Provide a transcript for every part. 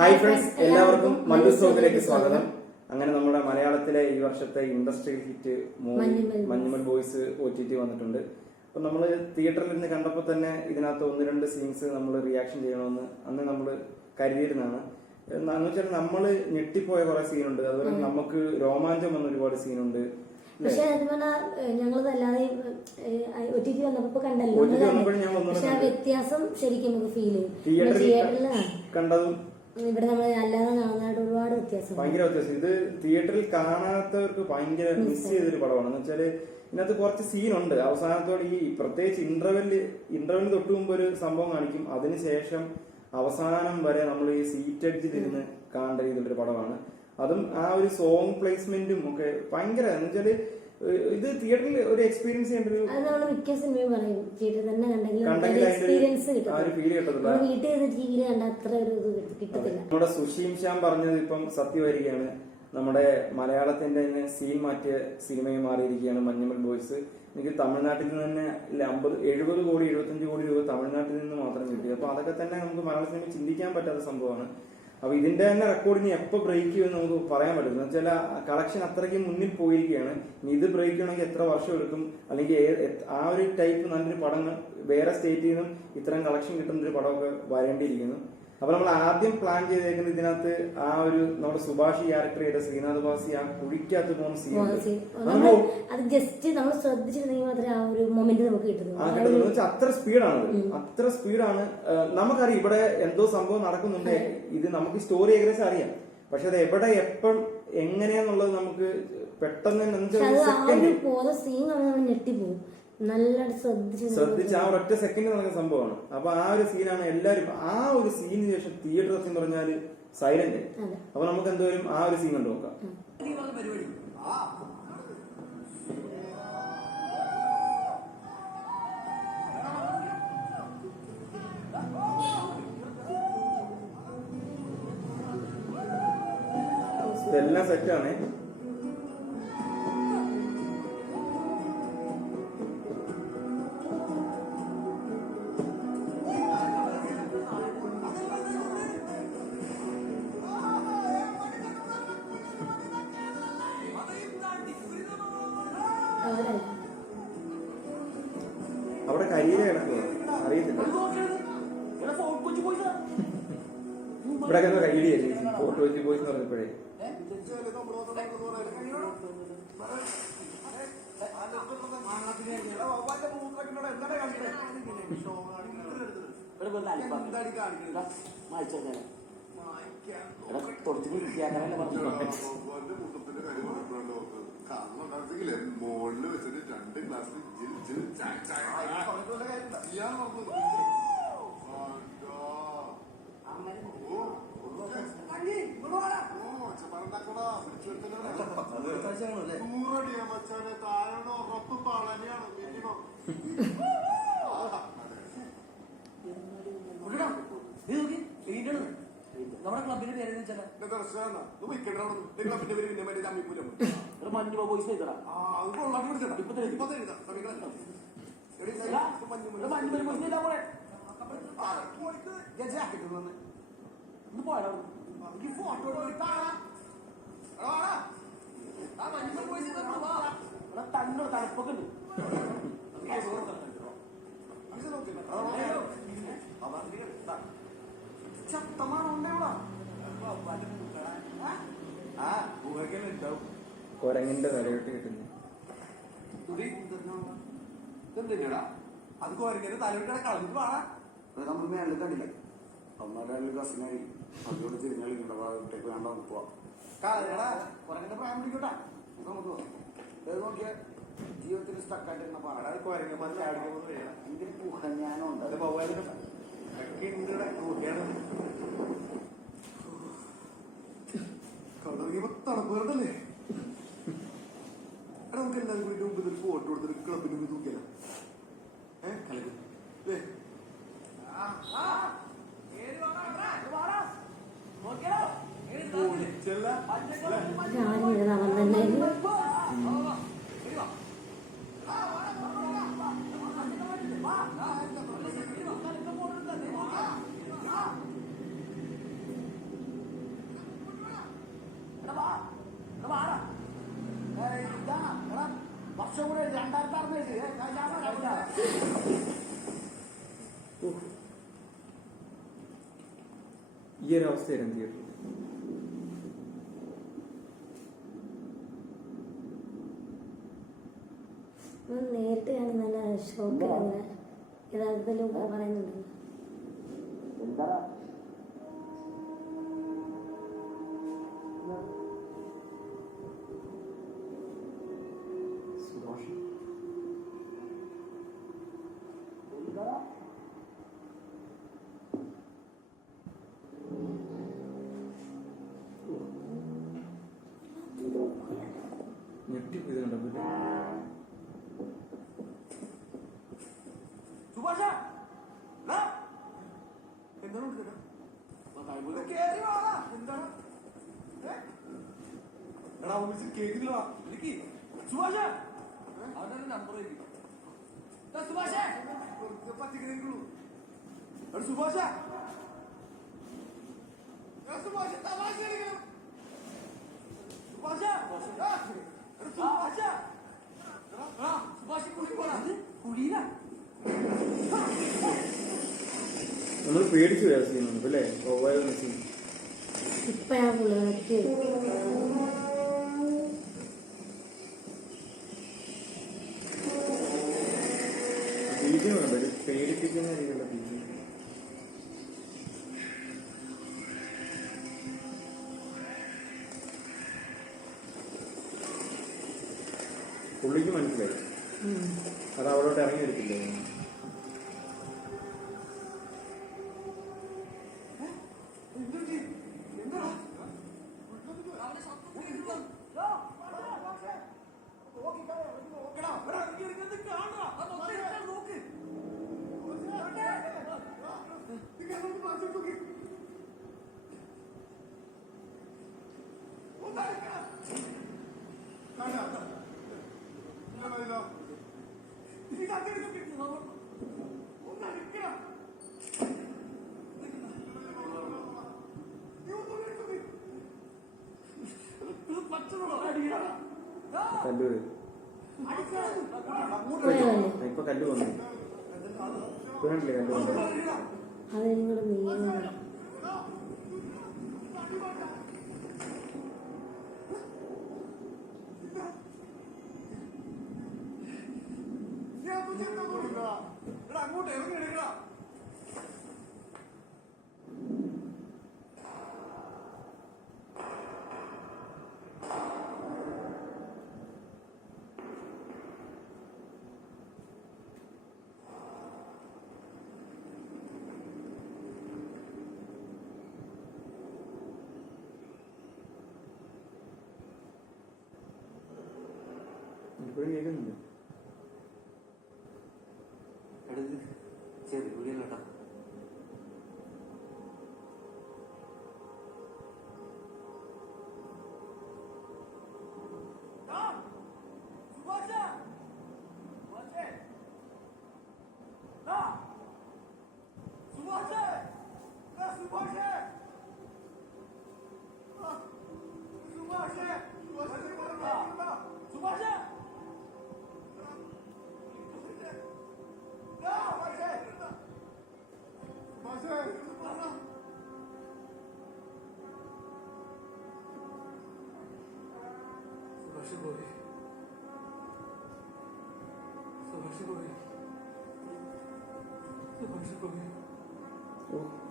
Hi friends, എല്ലാവർക്കും മല്ലൂസ് ടോക്കിലേക്ക് സ്വാഗതം. അങ്ങനെ നമ്മുടെ മലയാളത്തിലെ ഈ വർഷത്തെ industrial hit movie Manjummel boys OTT വന്നിട്ടുണ്ട്. അപ്പൊ നമ്മൾ തിയേറ്ററിൽ നിന്ന് കണ്ടപ്പോൾ തന്നെ ഇതിനകത്ത് 1-2 സീൻസ് നമ്മൾ റിയാക്ഷൻ ചെയ്യണമെന്ന് അന്ന് നമ്മൾ കരുതിയിരുന്നതാണ്. എന്ന് വെച്ചാൽ നമ്മൾ ഞെട്ടിപ്പോയ കുറെ സീനുണ്ട്, അതുപോലെ നമുക്ക് രോമാഞ്ചം വന്ന ഒരുപാട് സീനുണ്ട്. പക്ഷെ ഞങ്ങളതല്ലാതെ OTT വന്നപ്പോ കണ്ടല്ലോ, പക്ഷെ ആ വ്യത്യാസം ശരിക്കും നമുക്ക് ഫീൽ ചെയ്യും. തിയേറ്ററിൽ കണ്ടതും ഇവിടെ നമ്മൾ അല്ലാതെ കാണുന്നതായിട്ട് ഒരുപാട് വ്യത്യാസം, ഭയങ്കര വ്യത്യാസം. ഇത് തിയേറ്ററിൽ കാണാത്തവർക്ക് ഭയങ്കര മിസ് ചെയ്തൊരു പടമാണ്. എന്ന് വെച്ചാല് ഇതിനകത്ത് കുറച്ച് സീനുണ്ട് അവസാനത്തോടെ, ഈ പ്രത്യേകിച്ച് ഇന്റർവെല്ലിന് തൊട്ട് മുമ്പ് ഒരു സംഭവം കാണിക്കും, അതിനുശേഷം അവസാനം വരെ നമ്മൾ ഈ സീറ്റ് എഡ്ജിലിരുന്ന് കാണേണ്ട രീതിയിലൊരു പടമാണ്. അതും ആ ഒരു സോങ് പ്ലേസ്മെന്റും ഒക്കെ ഭയങ്കര, എന്ന് വെച്ചാല് ഇത് തിയേറ്ററിൽ ഒരു എക്സ്പീരിയൻസ് ചെയ്യേണ്ട ഒരു, മിക്ക സിനിമയും പറയും തിയേറ്ററിൽ തന്നെ കണ്ടെങ്കിൽ എക്സ്പീരിയൻസ് കിട്ടും, വീട്ടിൽ ടിവിയിൽ കണ്ട അത്ര ഒരു ഇത് കിട്ടത്തില്ല. നമ്മുടെ സുഷീം ശ്യാം പറഞ്ഞത് ഇപ്പം സത്യമായിരിക്കുകയാണ്. നമ്മുടെ മലയാളത്തിന്റെ തന്നെ സീൻ മാറ്റിയ സിനിമയും മാറിയിരിക്കുകയാണ് മഞ്ഞുമൽ ബോയ്സ്. എനിക്ക് തമിഴ്നാട്ടിൽ നിന്ന് തന്നെ 70 കോടി 75 കോടി രൂപ തമിഴ്നാട്ടിൽ നിന്ന് മാത്രം കിട്ടി. അപ്പൊ അതൊക്കെ തന്നെ നമുക്ക് മലയാള സിനിമ ചിന്തിക്കാൻ പറ്റാത്ത സംഭവമാണ്. അപ്പൊ ഇതിന്റെ തന്നെ റെക്കോർഡിങ് എപ്പോ ബ്രേക്ക് ചെയ്യുമെന്ന് നമുക്ക് പറയാൻ പറ്റും. എന്ന് വെച്ചാൽ കളക്ഷൻ അത്രയ്ക്ക് മുന്നിൽ പോയിരിക്കുകയാണ്. ഇനി ഇത് ബ്രേക്ക് ചെയ്യണമെങ്കിൽ എത്ര വർഷം എടുക്കും, അല്ലെങ്കിൽ ആ ഒരു ടൈപ്പ് നല്ലൊരു പടങ്ങൾ വേറെ സ്റ്റേറ്റിൽ നിന്നും ഇത്തരം കളക്ഷൻ കിട്ടുന്ന ഒരു പടമൊക്കെ വരേണ്ടിയിരിക്കുന്നു. അപ്പൊ നമ്മൾ ആദ്യം പ്ലാൻ ചെയ്തേക്കുന്നത് ഇതിനകത്ത് ആ ഒരു നമ്മുടെ സുഭാഷ് ക്യാരക്ടർ ചെയ്ത ശ്രീനാഥ് ബാസി ആ കുഴിക്കകത്ത് പോകുന്ന സീൻ, അത് ജസ്റ്റ് നമ്മൾ ശ്രദ്ധിച്ചിരുന്നെങ്കിൽ മാത്രമേ ആ ഒരു മൊമെന്റ് നമുക്ക് കിട്ടുന്നു. അത്ര സ്പീഡാണ്. നമുക്കറിയാം ഇവിടെ എന്തോ സംഭവം നടക്കുന്നുണ്ട്, ഇത് നമുക്ക് സ്റ്റോറി ഏകദേശം അറിയാം, പക്ഷെ അത് എവിടെ എപ്പം എങ്ങനെയാന്നുള്ളത് നമുക്ക് പെട്ടെന്ന് ഞെട്ടിപ്പോകും. നല്ല ശ്രദ്ധിച്ച് ആ ഒരൊറ്റ സെക്കൻഡ് നടക്കുന്ന സംഭവമാണ്. അപ്പൊ ആ ഒരു സീനാണ് എല്ലാരും, ആ ഒരു സീനിന് ശേഷം തിയേറ്റർ സത്യം പറഞ്ഞാല് സൈലന്റ്. അപ്പൊ നമുക്ക് എന്തോരും ആ ഒരു സീൻ കണ്ടു നോക്കാം. ഇതെല്ലാം സെറ്റാണ്. അവിടെ കരിയില കിടക്കുക അറിയത്തില്ല, ഇവിടെ കൈയിടിയല്ലേ ഫോർട്ട് കൊച്ചി ബോയ്സ് എന്ന് പറഞ്ഞപ്പോഴേ. മോളില് വെച്ചിട്ട് 2 ഗ്ലാസ് മച്ചാനെ താഴെ ഉറപ്പ് പളനിയാണ് മിനിമം. നമ്മുടെ ക്ലബിന്റെ പേര് മഞ്ഞു ബോയ്സ് തന്നോ തണുപ്പൊക്കെ ഉണ്ട്. കൊരങ്ങിന്റെ തലയോട്ട് കിട്ടുന്നു. അത് കോരങ്ങനെ തലവിട്ട് കളഞ്ഞിട്ട് പാടാ. നമ്മൾ മേളിൽ കണ്ടില്ല, അമ്മയുടെ കസിനായി അതിലൂടെ തിരിഞ്ഞളിക്കണ്ട ഭാഗത്തേക്ക് വേണ്ട പോവാ. കൊരങ്ങന്റെ പ്രായം പിടിക്കട്ടാ, നമുക്ക് നോക്കിയാൽ ജീവിതത്തിൽ സ്റ്റക്കായിട്ട് പാടാ. കോരങ്ങന്മാർ ഭയങ്കര പൂഹഞ്ഞാനുണ്ട്. തണുപ്പ് വരണ്ടല്ലേ? നമുക്ക് എല്ലാവരും കൂടി മുമ്പിൽ ഒരു ഫോട്ടോ എടുത്തിട്ട് ക്ലബിന് മുമ്പിൽ തൂക്കിയാലോ? ഈ ഒരു അവസ്ഥയായിരുന്നു തിയേറ്ററിൽ. നേരിട്ട് കാണുന്ന നല്ല ഷോക്ക് അങ്ങനെ യഥാർത്ഥത്തിലും പറയുന്നുണ്ടല്ലോ. സുഭാഷ് ഞെട്ടിപ്പോയി ഇത് കണ്ടപ്പോ. സുഭാഷ എന്താണ് കേറി വാടാ. എന്താണ് എടാ വിളിച്ച് കേൾക്കുന്നില്ല. വിളിക്ക് സുഭാഷ. അവന്റെ നമ്പർ സുഭാഷ പറ്റിക്കുള്ളൂ. എടാ സുഭാഷ സുഭാഷ തമാശ കളിക്കണം. സുഭാഷ സുഭാഷ സുഭാഷ് കുഴി പോടാ. കുഴിയിലാ നമ്മൾ പേടിച്ചു പോയ സീനുണ്ട് അല്ലേ? ഗോവായ സീൻ ഇപ്പഴാ പുള്ളിക്ക് ബീജമുണ്ട്, ഒരു പേടിപ്പിക്കുന്ന രീതിയിലുള്ള ബീജം. പുള്ളിക്ക് മനസ്സിലായി അത് അവളോട്ട് ഇറങ്ങി വരത്തില്ലേ. കല്ല് ഇപ്പൊ കല്ല് വന്നു. ഇപ്പൊ കണ്ടില്ലേ കല്ല് വന്നു. അതിനിങ്ങോട്ട് നീങ്ങുന്നു. അങ്ങോട്ട് ഇറങ്ങി എടുക്കടാ. ഇപ്പോഴും കേൾക്കുന്നുണ്ട്. ചെറിയ വീടിയല്ലേട്ടാ.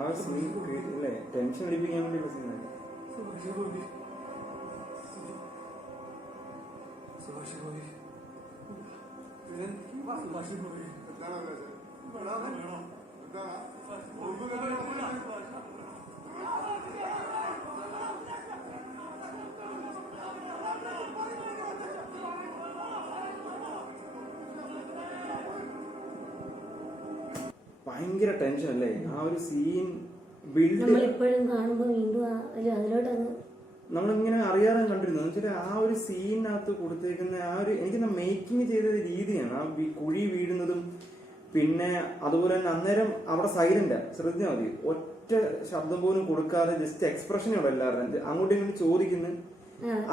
ആ സീൻ അല്ലേ ടെൻഷൻ അടിപ്പിക്കാൻ വേണ്ടിയുള്ള സീനാണ്. ഭയങ്കര ടെൻഷൻ അല്ലേ ആ ഒരു സീൻ ബിൽഡ്. നമ്മളിപ്പോഴും കാണുമ്പോ വീണ്ടും അതിലോട്ടങ്ങ് നമ്മളിങ്ങനെ അറിയാതെ കണ്ടിരുന്നു എന്ന് വെച്ചാൽ ആ ഒരു സീനിനകത്ത് കൊടുത്തേക്കുന്ന ആ ഒരു എനിക്ക് മേക്കിംഗ് ചെയ്ത രീതിയാണ് ആ കുഴി വീഴുന്നതും. പിന്നെ അതുപോലെ തന്നെ അന്നേരം അവിടെ സൈലന്റ് ശ്രദ്ധിച്ചാൽ മതി, ഒറ്റ ശബ്ദം പോലും കൊടുക്കാതെ ജസ്റ്റ് എക്സ്പ്രഷൻ അവിടെ എല്ലാവരും അങ്ങോട്ടും ഇങ്ങോട്ടും ചോദിക്കുന്നു.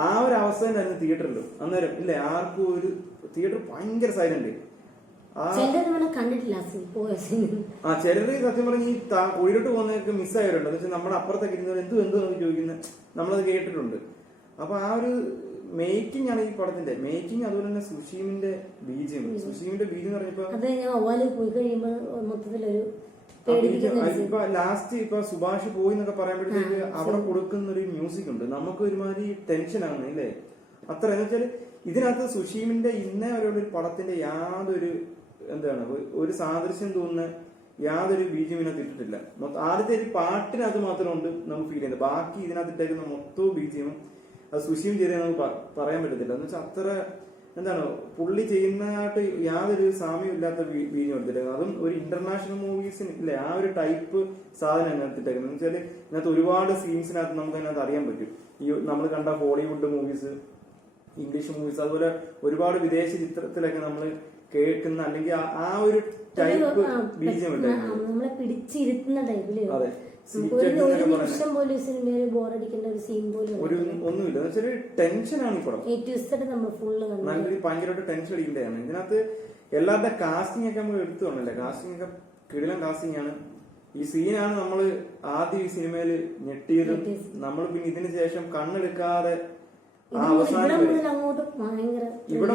ആ ഒരു അവസ്ഥ ഉണ്ടായിരുന്നു തിയേറ്ററിൽ അന്നേരം ഇല്ലേ. ആർക്കും ഒരു തിയേറ്റർ ഭയങ്കര സൈലന്റ്. ചിലത് നമ്മൾ കണ്ടിട്ടില്ല പോയ സീൻ. ചിലര് സത്യം പറഞ്ഞ് ഈ കുഴിയിലോട്ട് പോകുന്നതൊക്കെ മിസ്സായവരുണ്ട്. എന്ന് വെച്ചാൽ നമ്മുടെ അപ്പുറത്തൊക്കെ ഇരുന്നവർ എന്തോ എന്ന് ചോദിക്കുന്നത് നമ്മളത് കേട്ടിട്ടുണ്ട്. അപ്പൊ ആ ഒരു മേക്കിംഗ് ആണ് ഈ പടത്തിന്റെ മേക്കിംഗ്. അതുപോലെ തന്നെ സുഷീമിന്റെ ബീജം എന്ന് പറഞ്ഞപ്പോ അത് ഞാൻ ഒവാലിൽ പോയി കഴിയുമ്പോൾ മൊത്തത്തിലൊരു ഇപ്പൊ ലാസ്റ്റ് ഇപ്പൊ സുഭാഷ് പോയി എന്നൊക്കെ പറയുമ്പോഴത്തേക്ക് അവിടെ കൊടുക്കുന്ന ഒരു മ്യൂസിക് ഉണ്ട്, നമുക്ക് ഒരുമാതിരി ടെൻഷനാണ് അല്ലേ. അത്ര എന്ന് വെച്ചാല് ഇതിനകത്ത് സുഷീമിന്റെ ഇന്നേ വരെയുള്ള ഒരു പടത്തിന്റെ യാതൊരു എന്താണ് ഒരു സാദൃശ്യം തോന്നുന്ന യാതൊരു ബീജം ഇതിനകത്ത് ഇട്ടിട്ടില്ല. ആദ്യത്തെ ഒരു പാട്ടിനകത്ത് മാത്രം ഉണ്ട് നമുക്ക് ഫീൽ ചെയ്യുന്നത്. ബാക്കി ഇതിനകത്ത് ഇട്ടേക്കുന്ന മൊത്തവും ബീജവും അത് സുഷീം ചെയ്തേ നമുക്ക് പറയാൻ പറ്റത്തില്ല. എന്ന് വെച്ചാൽ അത്ര എന്താണ് പുള്ളി ചെയ്യുന്നതായിട്ട് യാതൊരു സാമ്യം ഇല്ലാത്ത ബീജം എടുത്തിട്ടേക്കുന്നത്. അതും ഒരു ഇന്റർനാഷണൽ മൂവീസിന് ഇല്ലേ ആ ഒരു ടൈപ്പ് സാധനം അതിനകത്ത് ഇട്ടേക്കുന്നത്. എന്ന് വെച്ചാൽ ഇതിനകത്ത് ഒരുപാട് സീൻസിനകത്ത് നമുക്ക് അതിനകത്ത് അറിയാൻ പറ്റും. ഈ നമ്മൾ കണ്ട ഹോളിവുഡ് മൂവീസ്, ഇംഗ്ലീഷ് മൂവീസ്, അതുപോലെ ഒരുപാട് വിദേശ ചിത്രത്തിലൊക്കെ നമ്മൾ കേൾക്കുന്ന അല്ലെങ്കിൽ ആ ഒരു ടൈപ്പ് ബീജം ഇട്ടേക്കുന്നത്. നമ്മളെ പിടിച്ചിരുത്തുന്ന ടൈപ്പില് അതെ, ഒരു നിമിഷം പോലും സിനിമയിൽ ബോറടിക്കേണ്ട ഒരു സീൻ പോലും ഒരു ഒന്നുമില്ല. എന്ന് വെച്ചാൽ ടെൻഷനാണ് ഈ പടം. നമ്മൾ ഫുള്ള് നല്ലൊരു ഭയങ്കരമായിട്ട് ടെൻഷൻ അടിക്കേണ്ടതാണ്. ഇതിനകത്ത് എല്ലാവരുടെ കാസ്റ്റിംഗ് ഒക്കെ നമ്മൾ എടുത്തു പറഞ്ഞല്ലേ. കാസ്റ്റിംഗ് ഒക്കെ കിടിലൻ കാസ്റ്റിംഗ് ആണ്. ഈ സീനാണ് നമ്മൾ ആദ്യം ഈ സിനിമയിൽ ഞെട്ടിയതും നമ്മൾ പിന്നെ ഇതിന് ശേഷം കണ്ണെടുക്കാതെ അവസാനം ഇവിടെ മുതൽ ഇവിടെ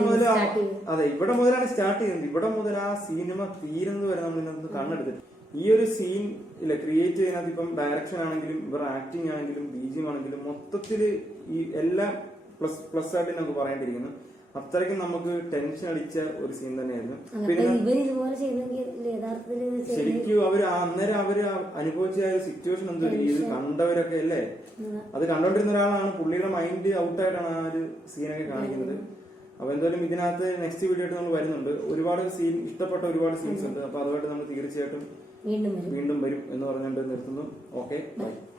മുതലാണ് സ്റ്റാർട്ട് ചെയ്യുന്നത്. ഇവിടെ മുതൽ ആ സിനിമ തീരുന്നത് വരെ നമ്മൾ ഇതിനകത്ത് കണ്ണെടുത്തിട്ട് ഈ ഒരു സീൻ ഇല്ല ക്രിയേറ്റ് ചെയ്യുന്നത്. ഇപ്പം ഡയറക്ഷൻ ആണെങ്കിലും ഇവർ ആക്ടിങ് ആണെങ്കിലും ബീജിയം ആണെങ്കിലും മൊത്തത്തില് ഈ എല്ലാം പ്ലസ് ആയിട്ട് നമുക്ക് പറയേണ്ടിയിരിക്കുന്നു. അത്രയ്ക്കും നമുക്ക് ടെൻഷൻ അടിച്ച ഒരു സീൻ തന്നെയായിരുന്നു. പിന്നെ ശരിക്കും അന്നേരം അവര് അനുഭവിച്ച ഒരു സിറ്റുവേഷൻ എന്തോ ഇത് കണ്ടവരൊക്കെ അല്ലേ, അത് കണ്ടോണ്ടിരുന്ന ഒരാളാണ്. പുള്ളിയുടെ മൈൻഡ് ഔട്ടായിട്ടാണ് ആ ഒരു സീനൊക്കെ കാണിക്കുന്നത്. അപ്പൊ എന്തായാലും ഇതിനകത്ത് നെക്സ്റ്റ് വീഡിയോ ആയിട്ട് നമ്മൾ വരുന്നുണ്ട്. ഒരുപാട് സീൻ ഇഷ്ടപ്പെട്ട ഒരുപാട് സീൻസ് ഉണ്ട്. അപ്പൊ അതുമായിട്ട് നമ്മൾ തീർച്ചയായിട്ടും വീണ്ടും വരും എന്ന് പറഞ്ഞുകൊണ്ട് നിർത്തുന്നു. Okay, by.